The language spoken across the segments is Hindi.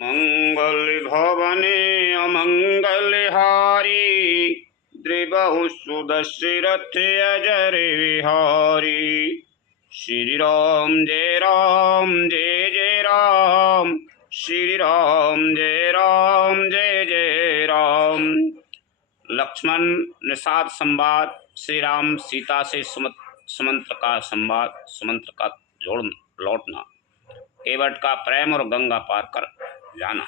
मंगल भवने अमंगल हारी, द्रिबहु सुदशरथ अजर विहारी। श्री राम जय राम जय जय राम, श्री राम जय राम जय जय राम। लक्ष्मण निषाद संवाद, श्री राम सीता से सुमंत्र का संवाद, सुमंत्र का जोड़ लौटना, केवट का प्रेम और गंगा पार कर जाना।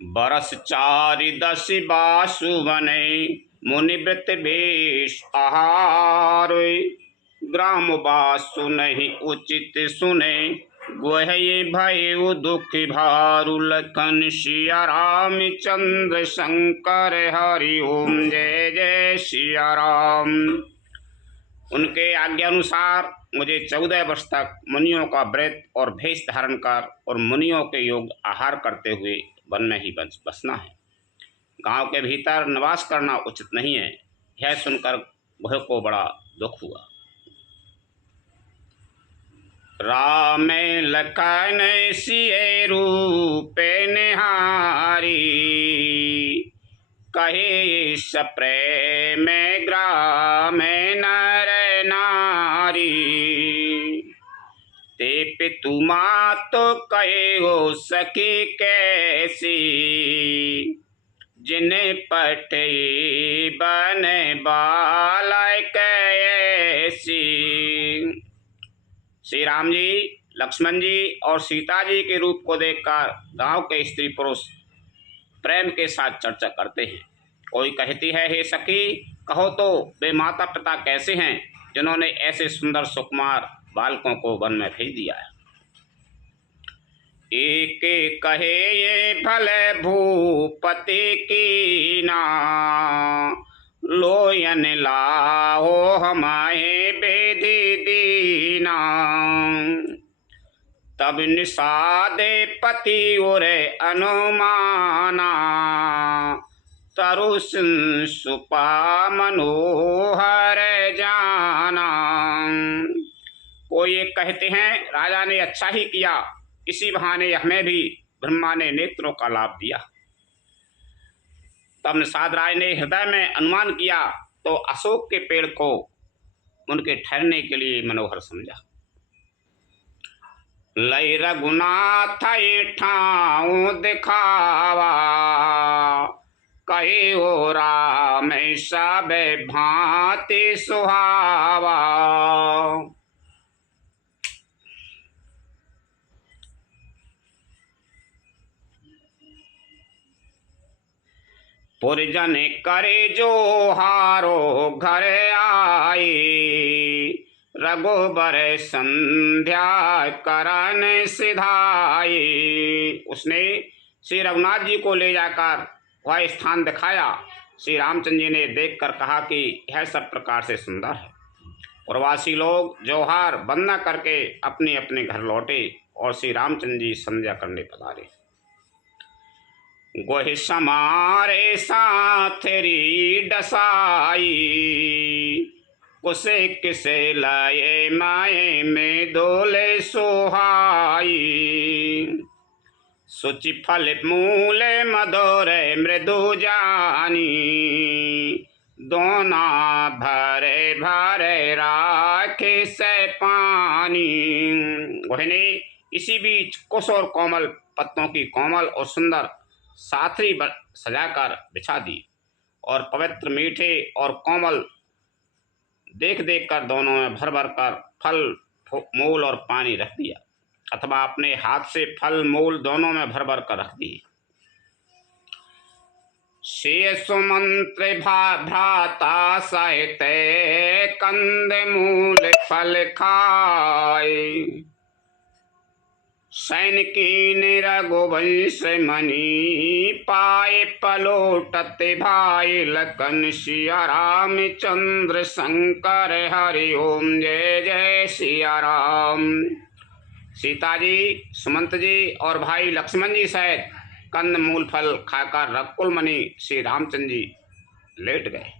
बरस 4 बासु बने, मुनिव्रत वेश आहार। ग्राम बासु नहीं उचित सुने, गुहे भय दुख भारु। लखन सिया राम चंद्र शंकर, हरि ओम जय जय सिया राम। उनके आज्ञा अनुसार मुझे 14 वर्ष तक मुनियों का व्रत और भेष धारण कर और मुनियों के योग आहार करते हुए वन में ही बसना है। गांव के भीतर निवास करना उचित नहीं है। यह सुनकर गुहे को बड़ा दुख हुआ। राम लखन सिए रूपे निहारी, कहे सप्रेम ग्राम नर नारी। ते पितु मात कहे हो सखी कैसी, जिन्हें पटे बन बालक ऐसी। श्री राम जी, लक्ष्मण जी और सीता जी के रूप को देखकर गांव के स्त्री पुरुष प्रेम के साथ चर्चा करते हैं। कोई कहती है, हे सखी, कहो तो वे माता पिता कैसे हैं जिन्होंने ऐसे सुंदर सुकुमार बालकों को वन में भेज दिया है। एक कहे ये भले भूपति की ना, लोयन लाहो हमारे बेदी दीना। तब निषादे पति उरे अनुमाना, तरु सुपा मनोहर जाना। कोई एक कहते हैं, राजा ने अच्छा ही किया, इसी बहाने हमें भी ब्रह्मा ने नेत्रों का लाभ दिया। तब निषाद राय ने हृदय में अनुमान किया तो अशोक के पेड़ को उनके ठहरने के लिए मनोहर समझा। लय रघुनाथ ठाऊ दिखावा, कहे ओ राम सब भांति सुहावा। पुरजन करे जो हारो घर आए, रघुबर संध्या करन सिधाए। उसने श्री रघुनाथ जी को ले जाकर वह स्थान दिखाया। श्री रामचंद्र जी ने देखकर कहा कि यह सब प्रकार से सुंदर है। प्रवासी लोग जोहार वंदना करके अपने अपने घर लौटे और श्री रामचंद्र जी संध्या करने पधारे। गोहि समारे साथरी डसाई, कुसे किसे लाए माए में डोले सोहाई। सुचि फल मूल मधुर मृदु जानी, दोना भरे भरे राखे से पानी। गोहि ने इसी बीच कुश और कोमल पत्तों की कोमल और सुंदर साथरी सजाकर बिछा दी और पवित्र मीठे और कोमल देख देख कर दोनों में भर भर कर फल मूल और पानी रख दिया, अथवा अपने हाथ से फल मूल दोनों में भर भर कर रख दिए। शेष मंत्र भ्राता सहित कंद मूल फल खाए, सैनिकीन रघुवंश मणि पाए। पलोटत भाई लखन सिया राम चंद्र शंकर, हरि ओम जय जय सिया राम। सीता जी, सुमंत जी और भाई लक्ष्मण जी सहित कंद मूल फल खाकर रघुकुल मणि श्री रामचंद्र जी लेट गए।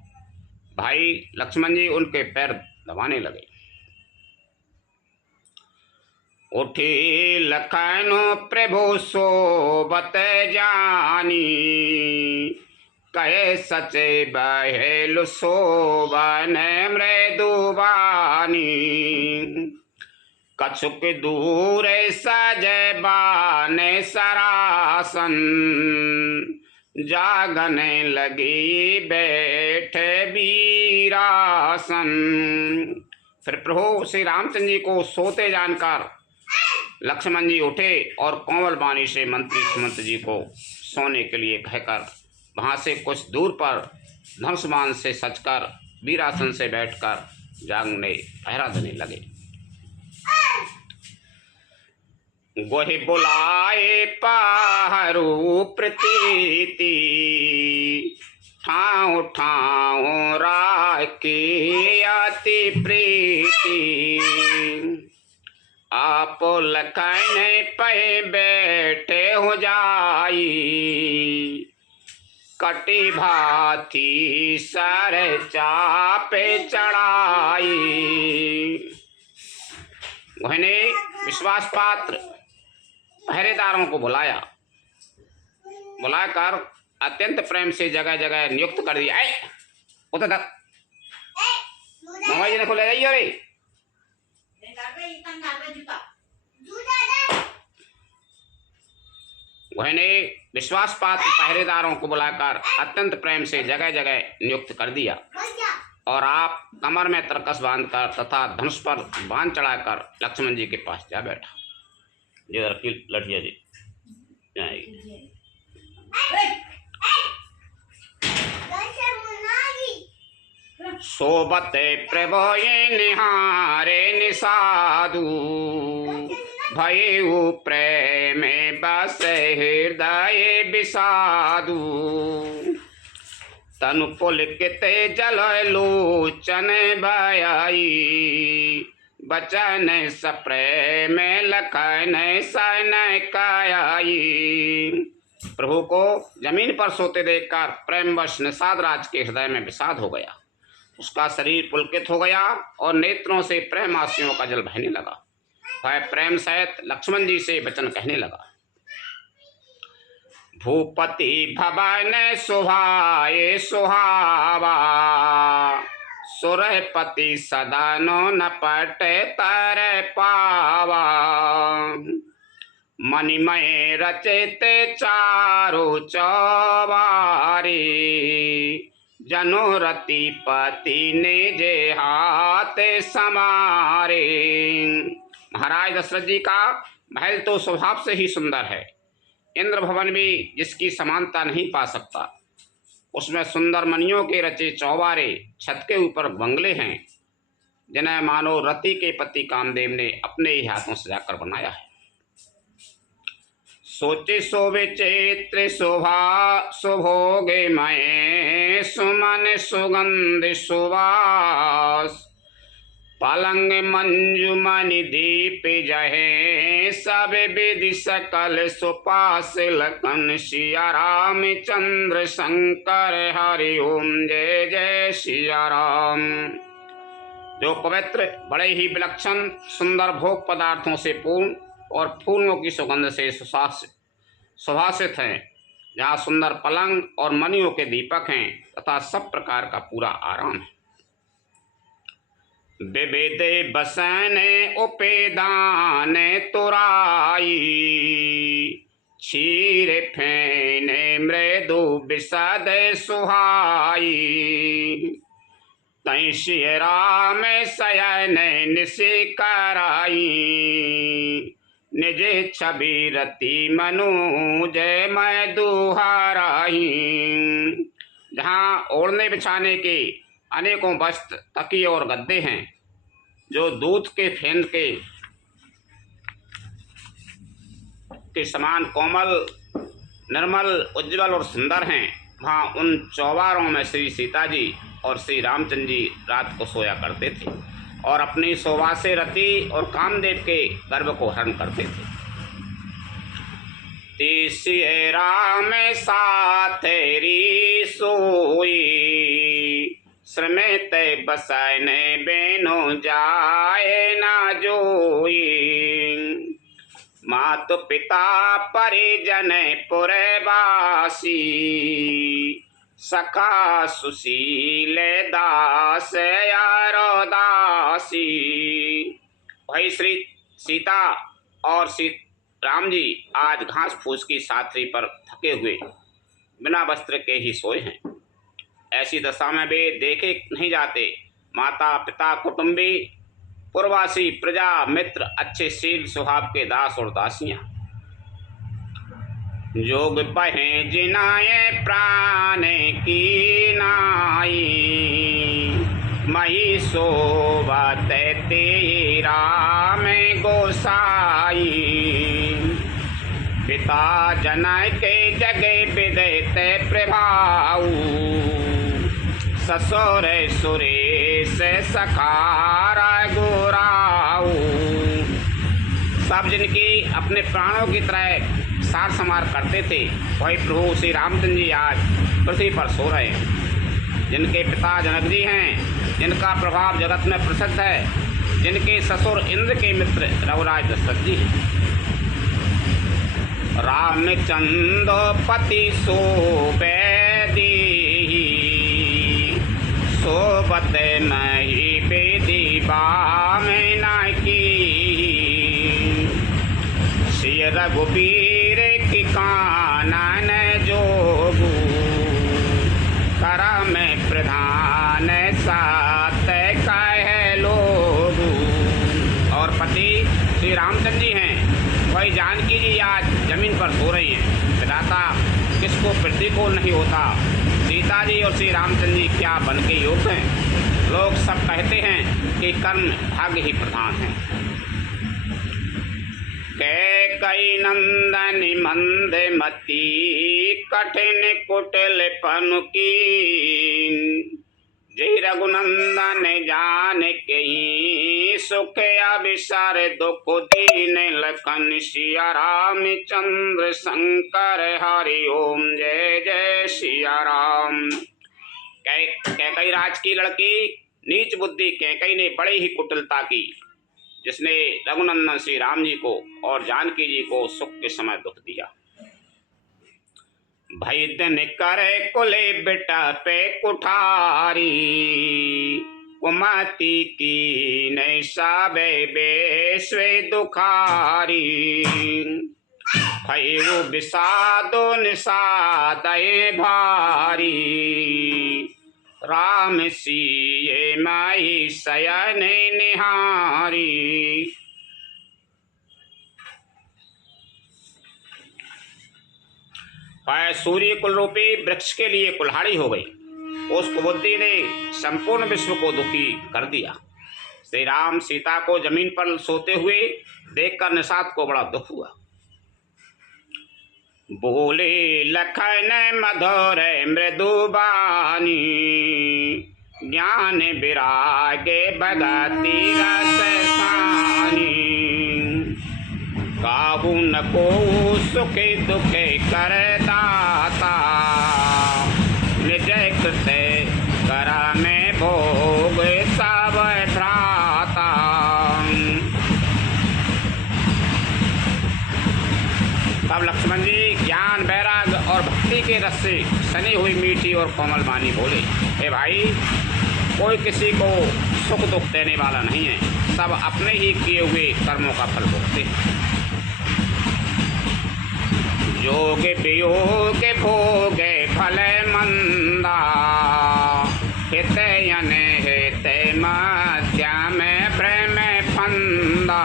भाई लक्ष्मण जी उनके पैर दबाने लगे। उठी लखन प्रभु सोबत जानी, कहे सचे बहेलु शोभन मृदुबानी। कछुक दूर सजय बान सरासन, जागने लगी बैठ वीरासन। फिर प्रभु श्री रामचंद्र जी को सोते जानकर लक्ष्मण जी उठे और कोमल वाणी से मंत्री सुमंत जी को सोने के लिए कहकर वहाँ से कुछ दूर पर धनुष्मान से सचकर वीरासन से बैठकर जागने पहरा देने लगे। गोहि बुलाए पाहरू प्रतीति, ठाव ठाव राय की अति प्रीति। आप लखन पे बैठे हो जाई, कटी भाती सर चापे चढ़ाई। उन्होंने विश्वास पात्र पहरेदारों को बुलाकर अत्यंत प्रेम से जगह जगह नियुक्त कर दिया। उधर तक जी ने खोले जाइए रे। उन्होंने विश्वास पात्र पहरेदारों को बुलाकर अत्यंत प्रेम से जगह जगह नियुक्त कर दिया और आप कमर में तरकस बांधकर तथा धनुष पर बांध चढ़ाकर लक्ष्मण जी के पास जा बैठा। जी रखी लठिया जी सोबत प्रभु निहारे निसाधु, भयउ प्रेम बस हृदय विषादु। तनु पुलकित जल लोचन भयाई, बचन सप्रेम लखन सन कायाई। प्रभु को जमीन पर सोते देखकर प्रेमवश निषाद राज के हृदय में विषाद हो गया। उसका शरीर पुलकित हो गया और नेत्रों से प्रेम आंसुओं का जल बहने लगा। वह प्रेम सहित लक्ष्मण जी से वचन कहने लगा। भूपति भवन सुहाए सुहावा, सुरपति सदनो न पट तर पावा। मणिमय रचित चारु चौबारी, जनोरति पति निज हाथ समारे। महाराज दशरथ जी का महल तो स्वभाव से ही सुंदर है, इंद्र भवन भी जिसकी समानता नहीं पा सकता। उसमें सुंदर मणियों के रचे चौबारे, छत के ऊपर बंगले हैं जिन्हें मानो रति के पति कामदेव ने अपने ही हाथों से जाकर बनाया है। सोचे शोभे चैत्र शोभा सुभोगे मय, सुमन सुगंध सुवास। पलंग मंजुमणि दीप जहे, सब विधि सकल सुपास। लखन सिया राम चंद्र शंकर हरि ओम जय जय सिया राम। जो पवित्र बड़े ही विलक्षण सुंदर भोग पदार्थों से पूर्ण और फूलों की सुगंध से सुभाषित हैं, जहाँ सुंदर पलंग और मणियों के दीपक हैं तथा सब प्रकार का पूरा आराम है। विविधे बसन उपेदान तुराई, क्षीर फेन मृदु विशद सुहाई। तै श्री राम शयन निशि कराई, निज छवि रति मनु जय मैं दुहाराई। जहाँ ओढ़ने बिछाने के अनेकों वस्त्र तकिए और गद्दे हैं जो दूध के फेन के समान कोमल निर्मल उज्जवल और सुंदर हैं, वहाँ उन चौबारों में श्री सीता जी और श्री रामचंद्र जी रात को सोया करते थे और अपनी शोभा से रति और कामदेव के गर्भ को हरण करते थे। तीसरे राम साथेरी सोई, श्रमित बसन बेनो जाए ना जोई। मातु पिता परिजन पुरवासी, सखा सुशील दास यारो दासी। भाई श्री सीता और राम जी आज घास फूस की साथरी पर थके हुए बिना वस्त्र के ही सोए हैं। ऐसी दशा में वे देखे नहीं जाते। माता पिता कुटुंबी पुरवासी प्रजा मित्र अच्छे शील स्वभाव के दास और दासियां, जोग पहे जिनाए प्राण की नाई, मही सोबत तेरा में गोसाई। पिता जनय के जगे विदते प्रभाऊ, ससुर सुरेश सखारा गोराऊ। सब जिनकी अपने प्राणों की तरह सार संवार करते थे, वही प्रभु श्री रामचंद्र जी आज पृथ्वी पर सो रहे हैं। जिनके पिता जनक जी हैं, जिनका प्रभाव जगत में प्रसिद्ध है, जिनके ससुर इंद्र के मित्र रघुराज दशरथ जी हैं। रामचंद्र पति सोबेदी, सोबत मही बेदी बामे नाकी। श्री रघुबीर की कानन जोगू, करम प्रधान सात कह लोगू। और पति श्री रामचंद्र जी हैं, वही जानकी जी आज जमीन पर सो रही हैं। विधाता किसको प्रतिकूल नहीं होता। सीता जी और श्री रामचंद्र जी क्या बन के योग हैं। लोग सब कहते हैं कि कर्म भाग्य ही प्रधान है। कैकई नंदन मंदमती, कठिन कुटिल पनुकी। जय रघुनंदन जान के सुख अविसर दुख दीन लखन। सिया रामचंद्र शंकर हरि ओम जय जय सिया राम। कैकई राज की लड़की नीच बुद्धि कैकई ने बड़ी ही कुटिलता की, जिसने रघुनंदन श्री राम जी को और जानकी जी को सुख के समय दुख दिया। भई दिन करे कुले बेटा पे कुठारी, कुमति की नहीं साबे बेस्वे दुखारी। भई वो विषादो निषादय भारी, राम सिये माई शयन निहारी। सूर्य कुल रूपी वृक्ष के लिए कुल्हाड़ी हो गई। उस कुबुद्धि ने संपूर्ण विश्व को दुखी कर दिया। श्री राम सीता को जमीन पर सोते हुए देखकर निषाद को बड़ा दुख हुआ। बोले लखन मधुर मृदुबानी, ज्ञान विरागे भगति रस सानी। काहू न को सुख दुख कर दाता, निज कृत कर में भोग सब भ्राता। तब लक्ष्मण जी ज्ञान वैराग और भक्ति के रस से सनी हुई मीठी और कोमल वाणी बोले, हे भाई, कोई किसी को सुख दुख देने वाला नहीं है, सब अपने ही किए हुए कर्मों का फल भोगते हैं। योग वियोग भोग फल मंदा, हित हित मध्यम प्रेम फंदा।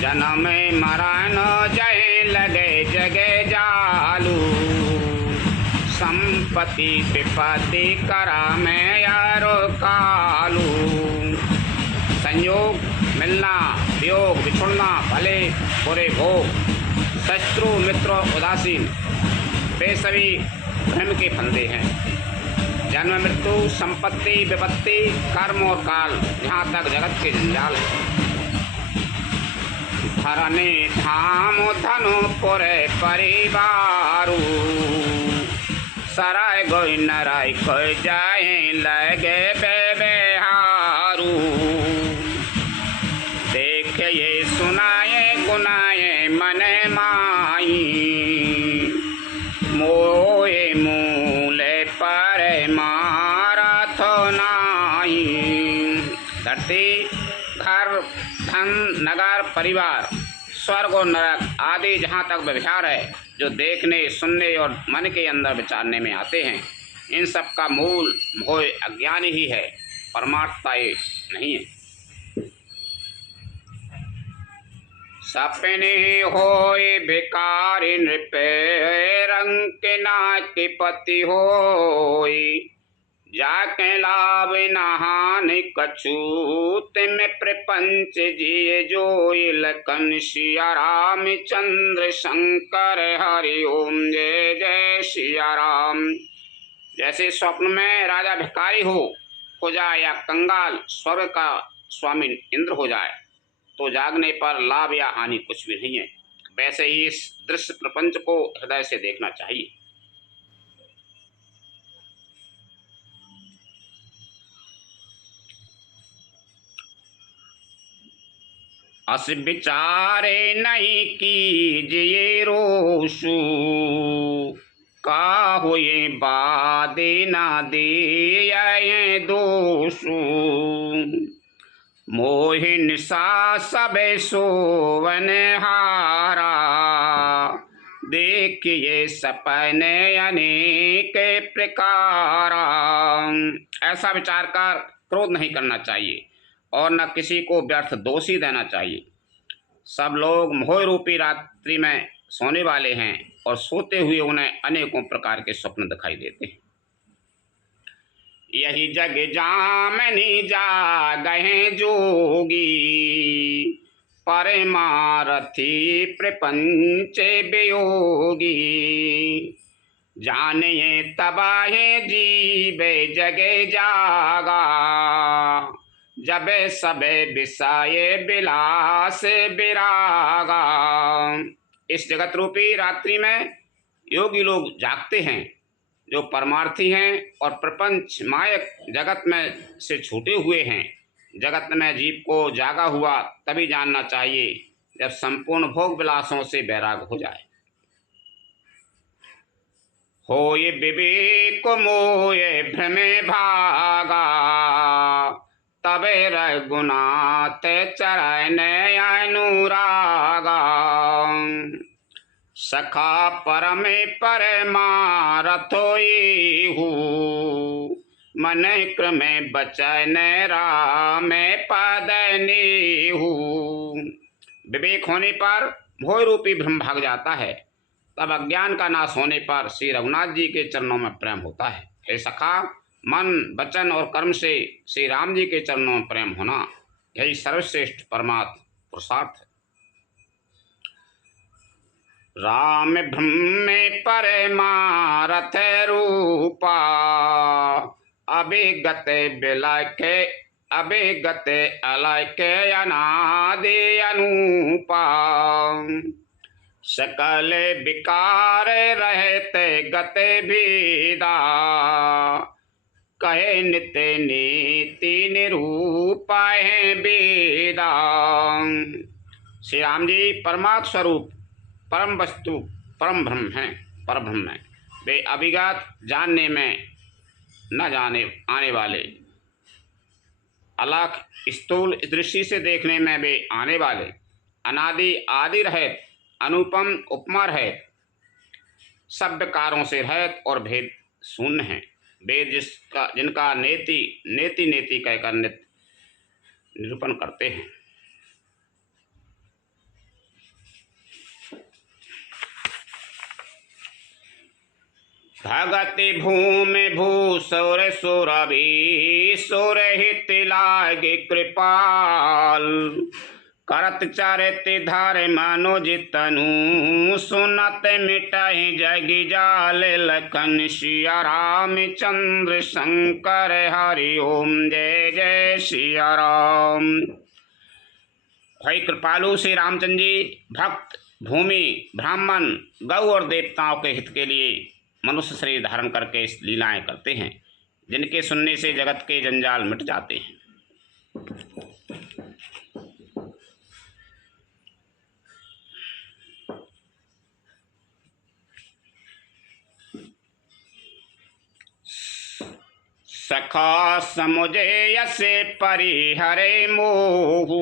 जन्म मरण जय लगे जगे जालू, संपत्ति विपत्ति करा में यारो कालू। संयोग मिलना, वियोग बिछुड़ना, भले बुरे भोग, शत्रु मित्र उदासीन, वे सभी भ्रम के फंदे हैं। जन्म मृत्यु संपत्ति विपत्ति कर्म और काल, यहाँ तक जगत के जंजाल है। धरने धाम धनु पुरे परिवारू, सराय गोई नराय कोई जाए लगे बेबेहारू। देख ये सुनाए सुनाए मन माही, मोए मूल पर मारा थो नाही। धरती, घर, धन, नगर, परिवार, स्वर्ग और नरक आदि जहाँ तक व्यवहार है, जो देखने, सुनने और मन के अंदर विचारने में आते हैं, इन सब का मूल मोह अज्ञान ही है, परमार्थता ये नहीं है। सपने होए भिकारी नृप, रंग नाक पति होई, जाके लाभ नहान कछु, तिम प्रपंच जिय जोय, लखन सिया राम चंद्र शंकर हरि ओम, जय जय सिया राम। जैसे स्वप्न में राजा भिखारी हो जाए या कंगाल स्वर्ग का स्वामी इंद्र हो जाए, तो जागने पर लाभ या हानि कुछ भी नहीं है, वैसे ही इस दृश्य प्रपंच को हृदय से देखना चाहिए। अस विचारे नहीं कीजिए रोषु, काहो ये बादे ना दे दोषु, मोहिन सा सब सोवन हारा, देखिए सपने अनेक प्रकारा। ऐसा विचार कर क्रोध नहीं करना चाहिए और न किसी को व्यर्थ दोष ही देना चाहिए। सब लोग मोह रूपी रात्रि में सोने वाले हैं और सोते हुए उन्हें अनेकों प्रकार के स्वप्न दिखाई देते हैं। यही जग जामनी जागहे जोगी, परमारथी प्रपंच वियोगी, जानिए तबाहे जीवे जगे जागा, जब सबे विषय विलास विरागा। इस जगत रूपी रात्रि में योगी लोग जागते हैं, जो परमार्थी हैं और प्रपंच मायक जगत में से छूटे हुए हैं। जगत में जीव को जागा हुआ तभी जानना चाहिए जब संपूर्ण भोग विलासों से वैराग हो जाए। होय विवेक मोय भ्रमे भागा, तबे रघुनाथ चरण अनुरागा, सखा परम परमारथ होइहु, मन क्रम बचन राम पद नीहु। विवेक होने पर भोय रूपी भ्रम भाग जाता है, तब अज्ञान का नाश होने पर श्री रघुनाथ जी के चरणों में प्रेम होता है। हे सखा, मन, वचन और कर्म से श्री राम जी के चरणों में प्रेम होना, यही सर्वश्रेष्ठ परमात्म पुरुषार्थ है। राम ब्रह्म परमारथ रूपा, अभिगत बिलके अभिगत अलक अनादि अनुपा, सकल विकार रहते गते भेदा, कहे नित्य नीति निरूपा है वेदा। श्री राम जी परमात्म स्वरूप परम वस्तु परम ब्रह्म हैं, पर ब्रह्म हैं। वे अभिगत, जानने में न जाने आने वाले, अलख स्थूल दृष्टि से देखने में वे आने वाले, अनादि आदि रहित, अनुपम उपमा रहित, सब विकारों से रहित और भेद शून्य हैं। वे जिनका नेति नेति नेति कहकर निरूपण करते हैं। भगति भूमि भूसुर सुरभि, सुरहित लागे कृपाल, करत चरित धर्म अनुज तनु, सुनत मिटहि जग जाल, लखन सिया राम चंद्र शंकर हरि ओम, जय जय सिया राम। भाई कृपालु श्री रामचंद्र जी भक्त, भूमि, ब्राह्मण, गौ और देवताओं के हित के लिए मनुष्य शरीर धारण करके इस लीलाएं करते हैं, जिनके सुनने से जगत के जंजाल मिट जाते हैं। सखा समुझे यस परिहरे मोहू,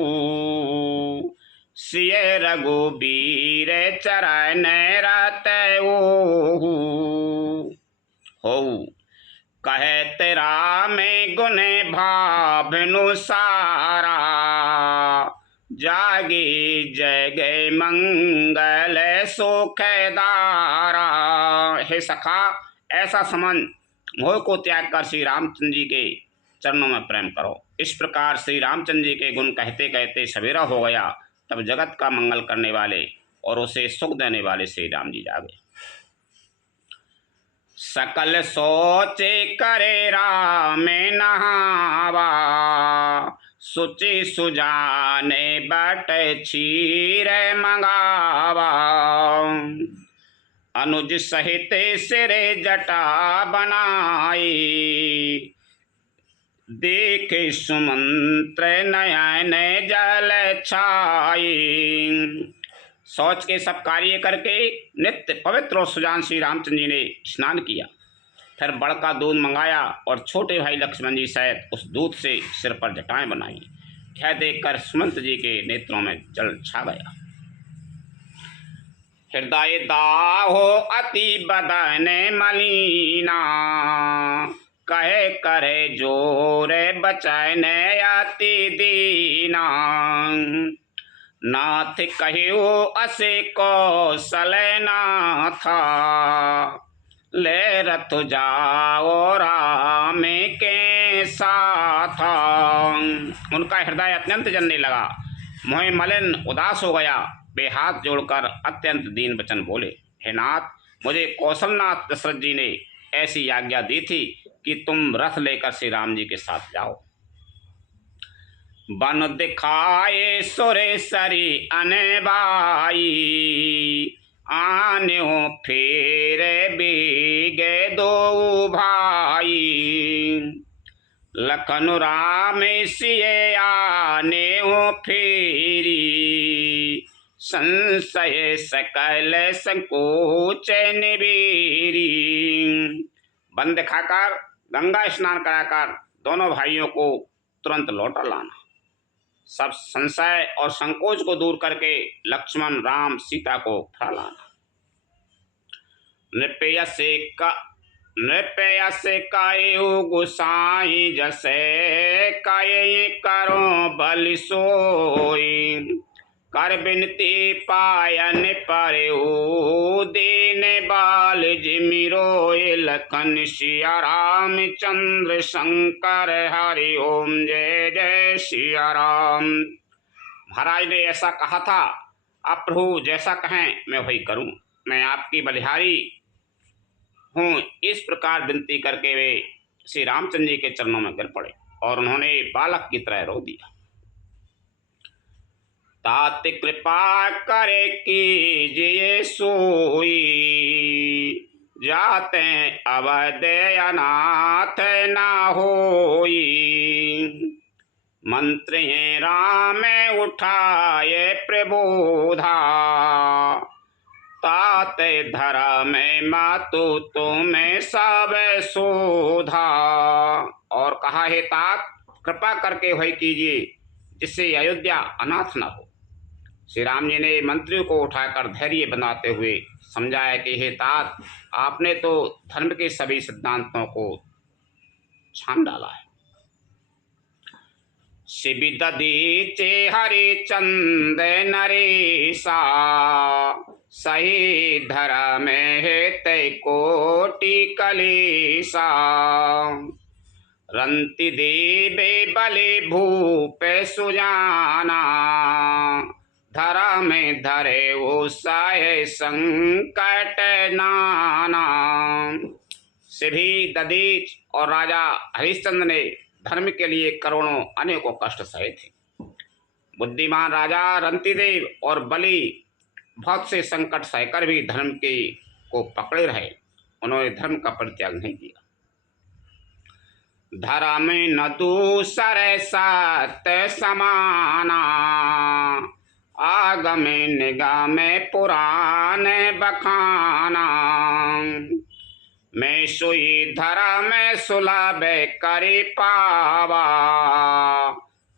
सिय रघुबीर चरण रत ओहू। हो कहत राम गुण भावनुसारा, जागे जग मंगल सुखदारा। हे सखा, ऐसा समझ मोह को त्याग कर श्री रामचंद्र जी के चरणों में प्रेम करो। इस प्रकार श्री रामचंद्र जी के गुण कहते कहते सवेरा हो गया। तब जगत का मंगल करने वाले और उसे सुख देने वाले श्री राम जी जागे। सकल सोचे करे राम नहावा, सुचि सुजाने बट क्षीर मंगावा। अनुज सहित सिरे जटा बनाई, देख सुमंत्र नयन जल छाई। शौच के सब कार्य करके नित्य पवित्र और सुजान श्री रामचंद्र जी ने स्नान किया। फिर बड़का दूध मंगाया और छोटे भाई लक्ष्मण जी सहित उस दूध से सिर पर जटाएं बनाई। यह देखकर सुमंत जी के नेत्रों में जल छा गया। हृदय दाहो अति बदन मलीना, कहे करे जोर बचन अति दीना। नाथ कहियो असे कौशल नाथा, ले रथ जाओ राम के साथ। उनका हृदय अत्यंत जलने लगा, मोह मलिन उदास हो गया। वे हाथ जोड़कर अत्यंत दीन वचन बोले, हे नाथ, मुझे कौशलनाथ दशरथ जी ने ऐसी आज्ञा दी थी कि तुम रथ लेकर श्री राम जी के साथ जाओ। बन दिखाए सुरेसरी अनबाई, आने हो फेर बीगे दो भाई। लखन राम सिए आने हो फेरी, संशय सकल संकोच निबेरी। बन दिखाकर गंगा स्नान कराकर दोनों भाइयों को तुरंत लौटा लाना। सब संशय और संकोच को दूर करके लक्ष्मण राम सीता को फरा लाना। नृपयस कायु गुसाई, जसे काये करो बलि सोई। कर बिनती पायन परऊ, दीन बाल जिमिरोय। लखन सिया राम चंद्र शंकर हरि ओम, जय जय सिया राम। महाराज ने ऐसा कहा था, आप प्रभु जैसा कहें मैं वही करूं, मैं आपकी बलिहारी हूँ। इस प्रकार विनती करके वे श्री रामचंद्र जी के चरणों में गिर पड़े और उन्होंने बालक की तरह रो दिया। तात कृपा करे कीजिए सोई, जाते अवध अनाथ ना होई। मंत्र राम उठाए प्रबोधा, तात धर्म मातु तुम्हें सब शोधा। और कहा, हे तात, कृपा करके वही कीजिए जिससे अयोध्या अनाथ न हो। श्री राम जी ने मंत्रियों को उठाकर धैर्य बनाते हुए समझाया कि हे तात, आपने तो धर्म के सभी सिद्धांतों को छान डाला है। शिवि दधीचे हरिचंद नरेशा, सही धर्म हेत कोटि कलेशा। रंति देवे बलि भूप सुजाना, धर्म धरे वो साय संकट नाना। शिवि दधीच और राजा हरिश्चंद्र ने धर्म के लिए करोड़ों अनेकों कष्ट सहे थे। बुद्धिमान राजा रंतिदेव और बलि बहुत से संकट सहकर भी धर्म के को पकड़े रहे, उन्होंने धर्म का परित्याग नहीं किया। धर्म न दूसर सत्य समाना, आगम निगम पुराण बखाना। मैं सोई धरा में सुलाबे करी पावा,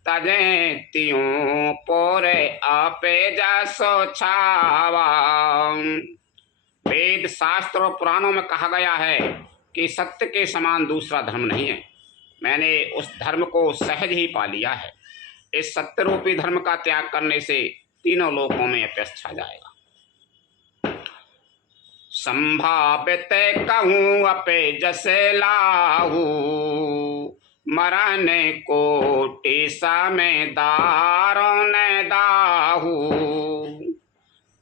तजे त्यों पोरे आपे जसो छावा। वेद शास्त्र और पुराणों में कहा गया है कि सत्य के समान दूसरा धर्म नहीं है। मैंने उस धर्म को सहज ही पा लिया है। इस सत्य रूपी धर्म का त्याग करने से तीनों लोकों में यश छा जाएगा। संभावित कहूँ अपे जसे लाहू, मरने कोटि समय दारों ने दाहू।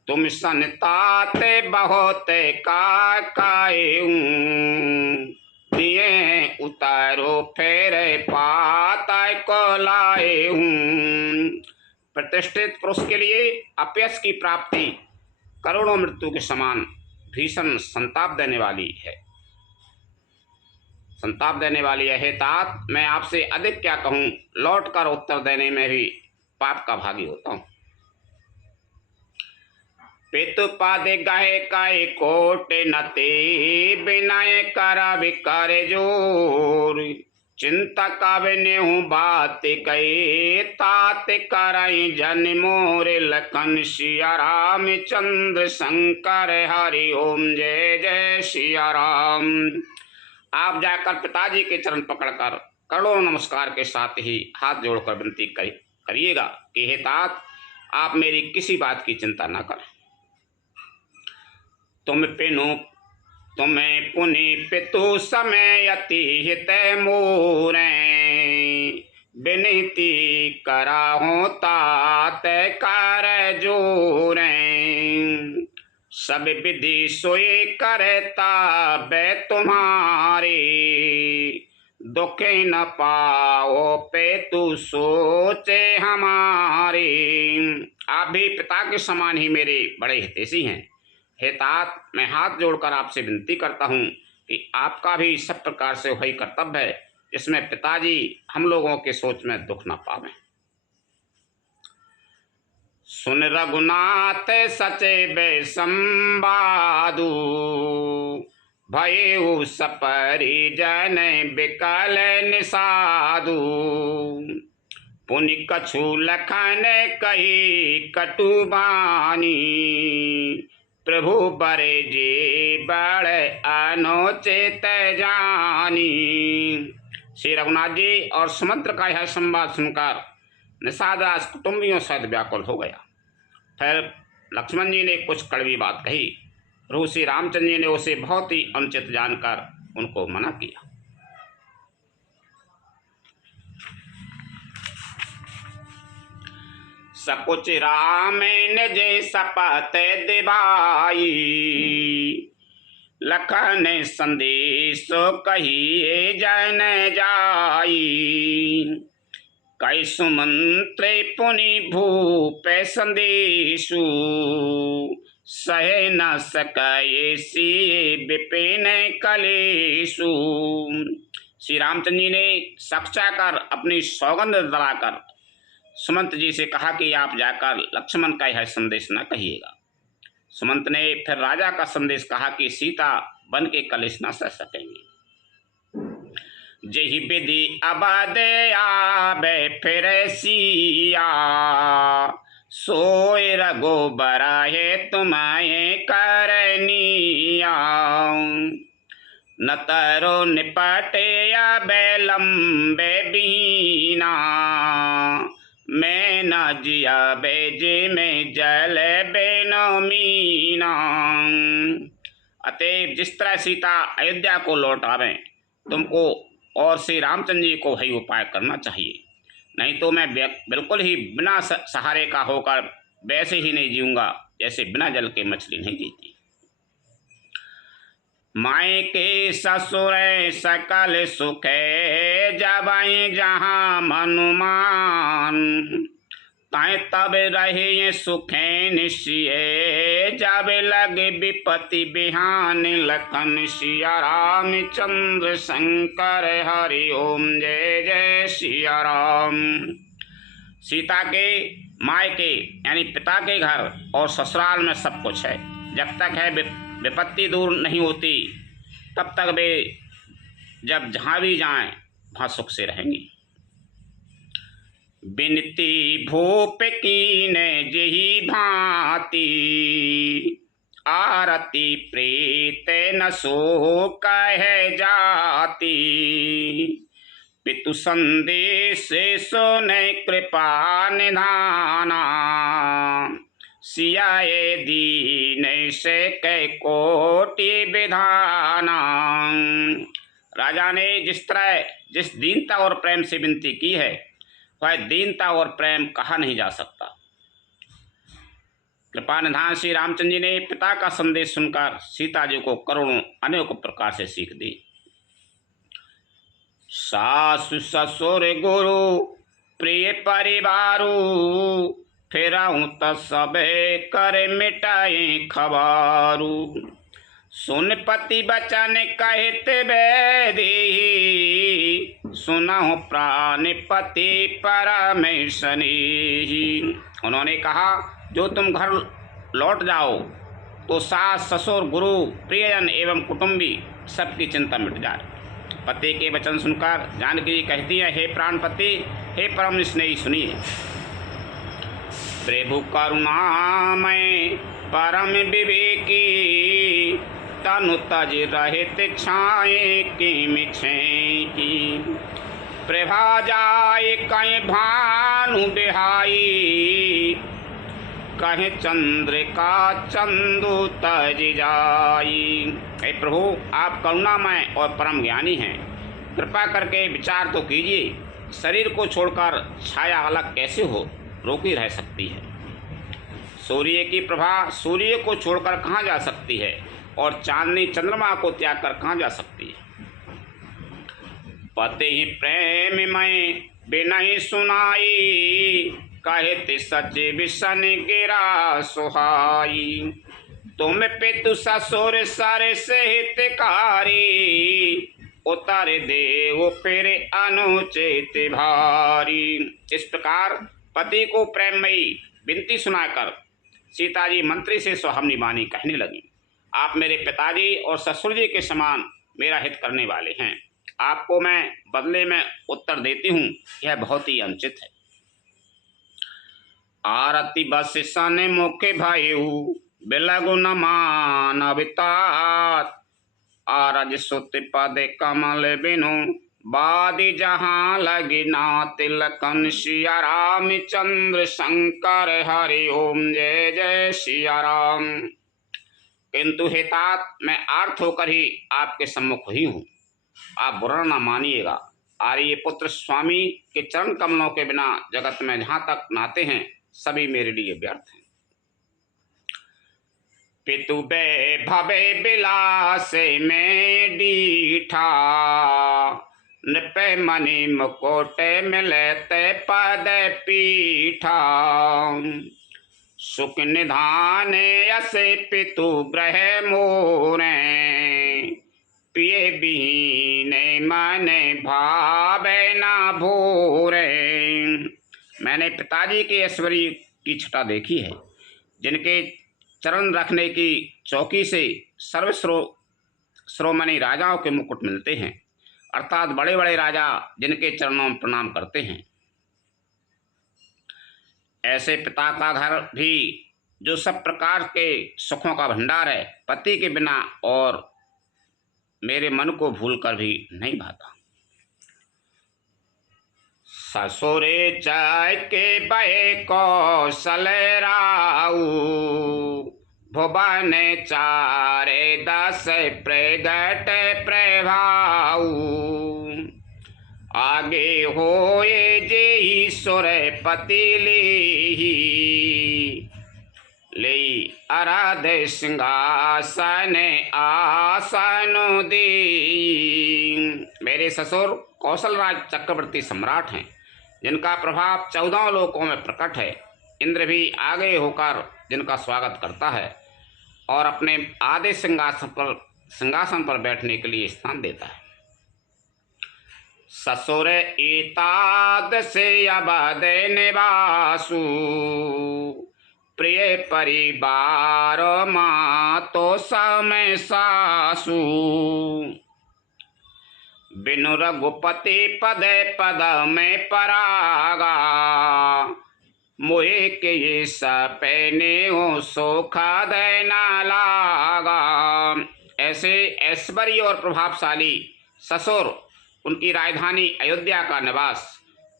तुम संताते बहुत काकाएऊं, दिए उतारो फेरे पाता को लाएऊं। प्रतिष्ठित पुरुष के लिए अपयश की प्राप्ति करोड़ों मृत्यु के समान भीषण संताप देने वाली है। संताप देने वाली है। हे तात, मैं आपसे अधिक क्या कहूँ, लौट कर उत्तर देने में भी पाप का भागी होता हूँ। पितु पादे गाहे काय कोट नते, बिनाए करा विकार जोर। चिंता कावे नेहू बात कहे, तात कराई जन मोरे। लखन सिया राम चंद्र शंकर हरि ओम, जय जय सिया राम। आप जाकर पिताजी के चरण पकड़कर करोड़ों नमस्कार के साथ ही हाथ जोड़कर विनती करिएगा कि हे तात, आप मेरी किसी बात की चिंता न करें। तुम्हें पुनि पितु समय अति हित मोरे, विनती कराहो तात कर जोरे। सब विधि सोई करता बे तुम्हारी, दुख न पाओ पे तू सोचे हमारी। आप भी पिता के समान ही मेरे बड़े हितैषी हैं। हे तात, मैं हाथ जोड़कर आपसे विनती करता हूँ कि आपका भी सब प्रकार से वही कर्तव्य है जिसमें पिताजी हम लोगों के सोच में दुख न पावें। सुन रघुनाथ सचे बे संवादु, भयउ सपरि जन बिकल निषादु। पुनि कछु लखन कही कटुबानी, प्रभु बरे जे बड़ अनुचित जानी। श्री रघुनाथ जी और सुमंत्र का यह संवाद सुनकर निषाद राज कुटुंबियों सहित व्याकुल हो गया। फिर लक्ष्मण जी ने कुछ कड़वी बात कही। प्रभु श्री रामचंद्र जी ने उसे बहुत ही अनुचित जानकर उनको मना किया। सकुच राम निज सपत दिवाई, लखन संदेश कहिए जन जाई। कैसु मंत्र पुनि भूप संदेशु, सहे न सके सिए विपिन कलेशु। श्री रामचंद्र जी ने साक्षा कर अपनी सौगंध दिलाकर सुमंत जी से कहा कि आप जाकर लक्ष्मण का यह संदेश न कहिएगा। सुमंत ने फिर राजा का संदेश कहा कि सीता बन के कलेश न सह सकेंगी। जही विधि अबादे आबे फिर सिया, सोय रघो बराहे तुम्हें करनिया। न तरो निपटे अबे लंबे बीना, मैं न जिया बेजे में जल बेनो मीना। अतएव जिस तरह सीता अयोध्या को लौट आवे, तुमको और श्री रामचंद्र जी को वही उपाय करना चाहिए, नहीं तो मैं बिल्कुल ही बिना सहारे का होकर वैसे ही नहीं जीऊँगा जैसे बिना जल के मछली नहीं जीती। मायके ससुर सकल सुखे, जबाई जहाँ मनुमान। ताए तब रहे सुखे निश्चय, जब लगे विपत्ति बिहान। लखन सिया राम चंद्र शंकर हरि ओम, जय जय सिया राम। सीता के मायके यानी पिता के घर और ससुराल में सब कुछ है। जब तक है विपत्ति दूर नहीं होती, तब तक वे जब जहाँ भी जाएं वहाँ सुख से रहेंगी। बिनती भूप कीन जेहि भांति, आरती प्रीत न सो कह जाती। पितु संदेश सुने कृपा निधाना, सियाए दीन से कै कोटि विधाना। राजा ने जिस तरह जिस दीनता और प्रेम से विनती की है, वह दीनता और प्रेम कहा नहीं जा सकता। कृपा निधान श्री रामचंद्र जी ने पिता का संदेश सुनकर सीता जी को करोड़ों अनेक प्रकार से सीख दी। सासु ससुर गुरु प्रिय परिवारू, फिरऊं त सबे कर मिटाए खबारू। सुन पति बचन कहत बैदी, सुनहु प्राण पति परमेशनी। उन्होंने कहा, जो तुम घर लौट जाओ तो सास ससुर गुरु प्रियजन एवं कुटुंबी सबकी चिंता मिट जाए। पति के वचन सुनकर जानकी जी कहती है, हे प्राणपति, हे परम स्नेही, सुनिए। प्रभु करुणामय परम विवेकी, तनु तज रहित छाए की मिछेकी। प्रभा जाय कहीं भानु बिहाई, कहीं चंद्रिका चंदु तज जाई। हे प्रभु, आप करुणामय और परम ज्ञानी हैं, कृपा करके विचार तो कीजिए। शरीर को छोड़कर छाया अलग कैसे हो, रोकी रह सकती है। सूर्य की प्रभा सूर्य को छोड़कर कहाँ जा सकती है, और चांदनी चंद्रमा को त्याग कर कहाँ जा सकती है। पति ही प्रेम में बिनहि सुनाई, कहते सच विसन गिरा सुहाई। तुम पितु ससुर सर से हितकारी, उतर देव फिर अनुचित भारी। इस प्रकार पति को प्रेममयी विनती सुनाकर सीता जी मंत्री से सुहावनी वाणी कहने लगी। आप मेरे पिताजी और ससुर जी के समान मेरा हित करने वाले हैं, आपको मैं बदले में उत्तर देती हूँ, यह बहुत ही अनुचित है। आरती बस सन मुख भयउ, बिलगु न मानवतात। आरज सुत पद कमल बिनु, बादी जहाँ लगी ना तिलकन। सिया रामचंद्र शंकर हरि ओम, जय जय सिया राम। किंतु हे तात, मैं आर्थ होकर ही आपके सम्मुख ही हूँ, आप बुरा न मानिएगा। आर्य पुत्र स्वामी के चरण कमलों के बिना जगत में जहाँ तक नाते हैं, सभी मेरे लिए व्यर्थ हैं। पितु बे भवे बिलास में डीठा, नृप मणि मुकुट मिलते पद पीठा। सुख निधान यस पितु ग्रह मोरे, पिए बीन मन भावे ना भोरे। मैंने पिताजी के ऐश्वर्य की छटा देखी है, जिनके चरण रखने की चौकी से सर्वश्रोमणि राजाओं के मुकुट मिलते हैं, अर्थात बड़े बड़े राजा जिनके चरणों में प्रणाम करते हैं। ऐसे पिता का घर भी, जो सब प्रकार के सुखों का भंडार है, पति के बिना और मेरे मन को भूलकर भी नहीं भाता। ससुरे चाय के बहे कौशल राऊ, भुवन चारे दस प्रगट प्रभाऊ। आगे होए जेहि सुरपति लेहि, ले आराध सिंहासन आसन दे। मेरे ससुर कौशलराज चक्रवर्ती सम्राट हैं, जिनका प्रभाव 14 लोकों में प्रकट है। इंद्र भी आगे होकर जिनका स्वागत करता है और अपने आधे सिंहासन पर बैठने के लिए स्थान देता है। ससुर एताद से अबद निवासु, प्रिय परिवार माँ तो समय सासू। बिनु रघुपति पद पद में परागा, मोहे के ये सपने हो सोखा देना लागा। ऐसे ऐश्वर्य और प्रभावशाली ससुर, उनकी राजधानी अयोध्या का निवास,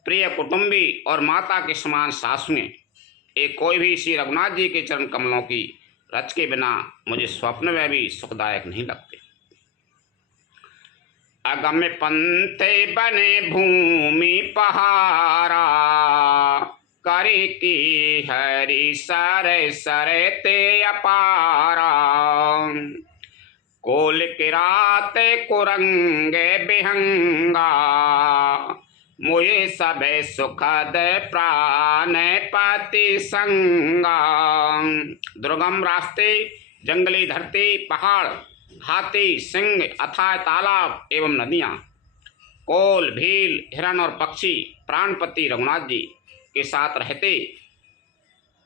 प्रिय कुटुंबी और माता के समान सासुएं, एक कोई भी श्री रघुनाथ जी के चरण कमलों की रच के बिना मुझे स्वप्न में भी सुखदायक नहीं लगते। अगम पंथे बने भूमि पहारा, करे की हरि सरे सरे ते अपारा। कोल किराते कुरंगे बिहंगा, मुझे सबे सुखद प्राण पति संगा। दुर्गम रास्ते, जंगली धरती, पहाड़, हाथी, सिंह, अथाह तालाब एवं नदियाँ, कोल, भील, हिरण और पक्षी प्राणपति रघुनाथ जी के साथ रहते,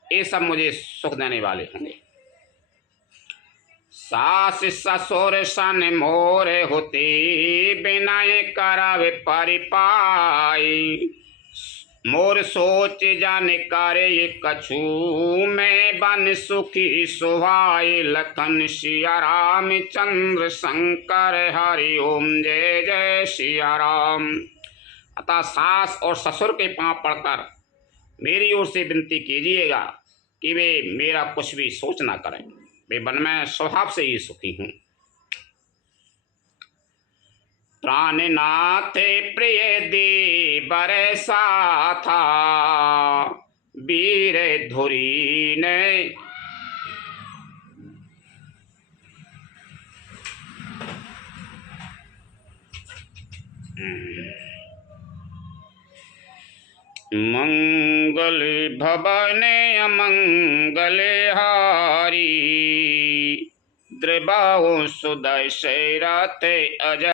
ये सब मुझे सुख देने वाले होंगे। सास ससुर सन मोरे होते, बिनय करावे परिपाई। मोर सोच जाने करे ये कछु, मैं बन सुखी सुहाई। लखन सिया राम चंद्र शंकर हरि ओम जय जय सिया राम। अतः सास और ससुर के पांव पड़कर मेरी ओर से विनती कीजिएगा कि वे मेरा कुछ भी सोच ना करें। वे मन में स्वभाव से ही सुखी हूँ। प्राणनाथ प्रिय देवर साथा, वीर धुरी ने मंगल भवन अमंगल हारी। द्रबाओ सुदय रथ अजय।